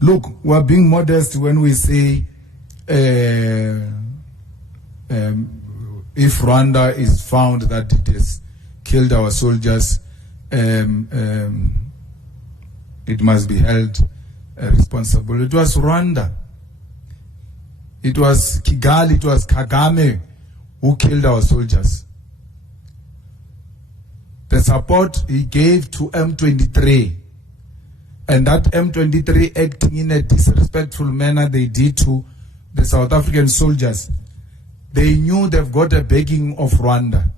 Look, we're being modest when we say if Rwanda is found that it has killed our soldiers, it must be held responsible. It was Rwanda. It was Kigali, it was Kagame who killed our soldiers. The support he gave to M23, and that M23 acting in a disrespectful manner they did to the South African soldiers, they knew they've got a backing of Rwanda.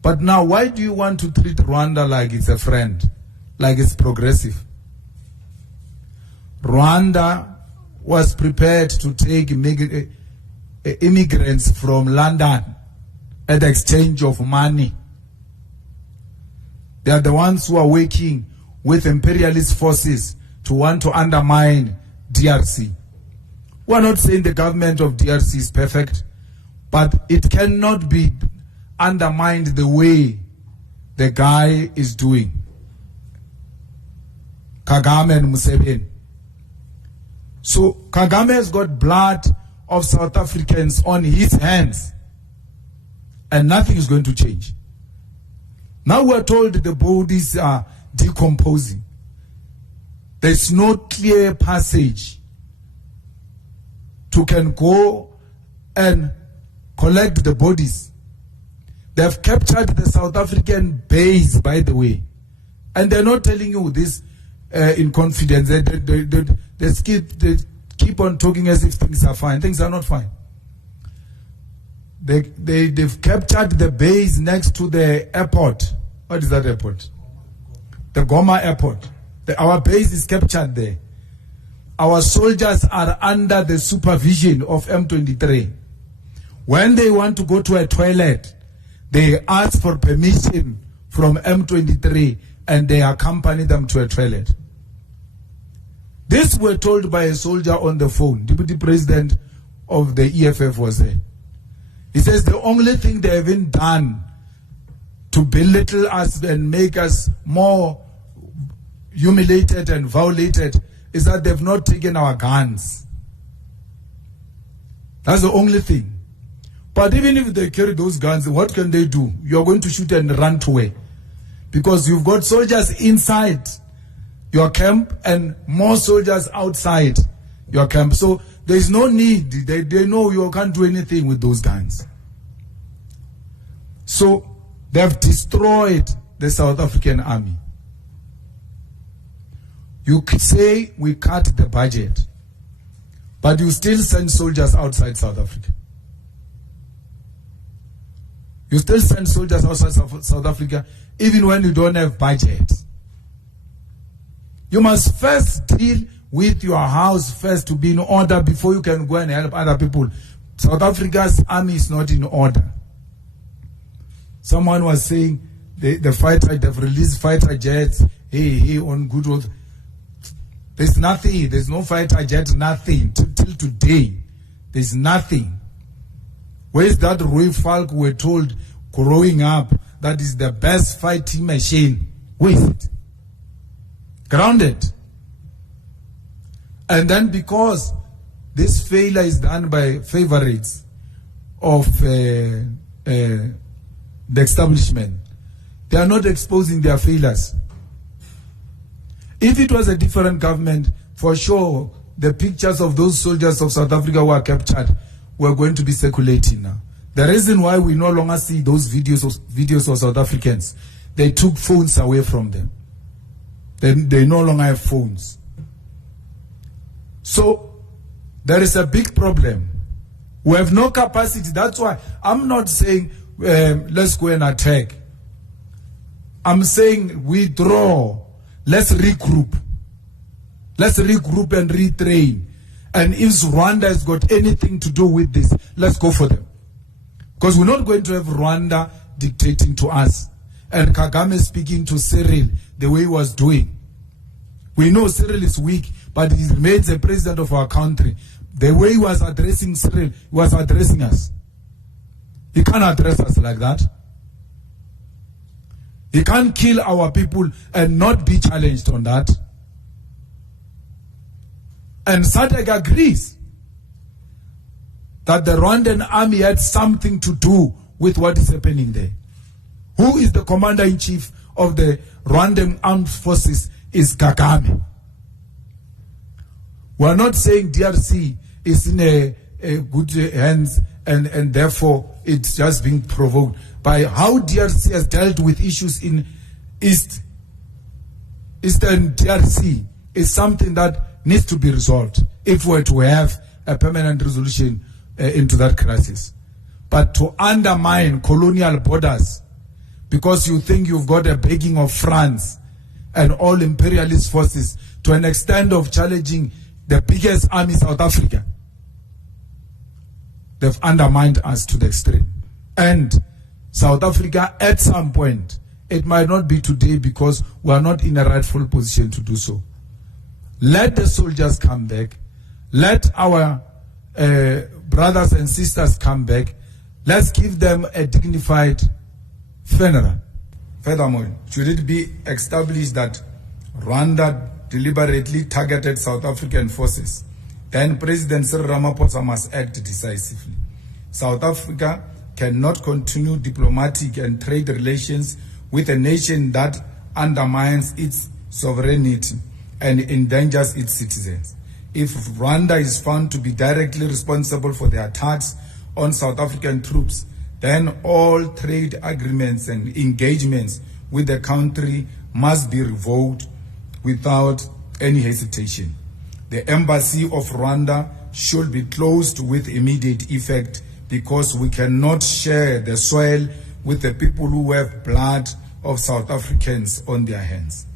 But now, why do you want to treat Rwanda like it's a friend, like it's progressive? Rwanda was prepared to take immigrants from London at the exchange of money. They are the ones who are working with imperialist forces to want to undermine DRC. We're not saying the government of DRC is perfect, but it cannot be undermined the way the guy is doing. Kagame and Museveni. So Kagame has got blood of South Africans on his hands, and nothing is going to change. Now we're told the bodies are decomposing. There's no clear passage to can go and collect the bodies. They've captured the South African base, by the way, and they're not telling you this in confidence. They keep on talking as if things are fine. Things are not fine. They've captured the base next to the airport. What is that airport? The Goma airport. Our base is captured there. Our soldiers are under the supervision of M23. When they want to go to a toilet, they ask for permission from M23 and they accompany them to a toilet. This were told by a soldier on the phone. Deputy President of the EFF was there. He says the only thing they haven't done to belittle us and make us more humiliated and violated is that they've not taken our guns. That's the only thing. But even if they carry those guns, what can they do? You're going to shoot and run away. Because you've got soldiers inside your camp and more soldiers outside your camp. So there's no need. They know you can't do anything with those guns. So they've destroyed the South African army. You could say we cut the budget, but you still send soldiers outside South Africa. You still send soldiers outside South Africa even when you don't have budget. You must first deal with your house first to be in order before you can go and help other people. South Africa's army is not in order. Someone was saying the fighter, they've released fighter jets, hey, on good road. There's nothing, there's no fighter jet, nothing. Till today, there's nothing. Where's that Roy Falk we're told growing up that is the best fighting machine? Where is it? Grounded. And then because this failure is done by favorites of the establishment, they are not exposing their failures. If it was a different government, for sure, the pictures of those soldiers of South Africa who are captured were going to be circulating now. The reason why we no longer see those videos of South Africans, they took phones away from them. They no longer have phones. So there is a big problem. We have no capacity. That's why I'm not saying let's go and attack. I'm saying withdraw. Let's regroup. Let's regroup and retrain. And if Rwanda has got anything to do with this, let's go for them. Because we're not going to have Rwanda dictating to us. And Kagame speaking to Cyril the way he was doing. We know Cyril is weak, but he remains the president of our country. The way he was addressing Cyril, he was addressing us. He can't address us like that. He can't kill our people and not be challenged on that. And SADC agrees that the Rwandan army had something to do with what is happening there. Who is the commander-in-chief of the Rwandan armed forces? Is Kagame. We are not saying DRC is in a good hands and therefore it's just being provoked by how DRC has dealt with issues in Eastern DRC is something that needs to be resolved if we're to have a permanent resolution into that crisis. But to undermine colonial borders because you think you've got a backing of France and all imperialist forces to an extent of challenging the biggest army, South Africa, they've undermined us to the extreme. And South Africa, at some point, it might not be today because we are not in a rightful position to do so. Let the soldiers come back. Let our brothers and sisters come back. Let's give them a dignified funeral. Furthermore, should it be established that Rwanda deliberately targeted South African forces, then President Cyril Ramaphosa must act decisively. South Africa cannot continue diplomatic and trade relations with a nation that undermines its sovereignty and endangers its citizens. If Rwanda is found to be directly responsible for the attacks on South African troops, then all trade agreements and engagements with the country must be revoked without any hesitation. The embassy of Rwanda should be closed with immediate effect because we cannot share the soil with the people who have blood of South Africans on their hands.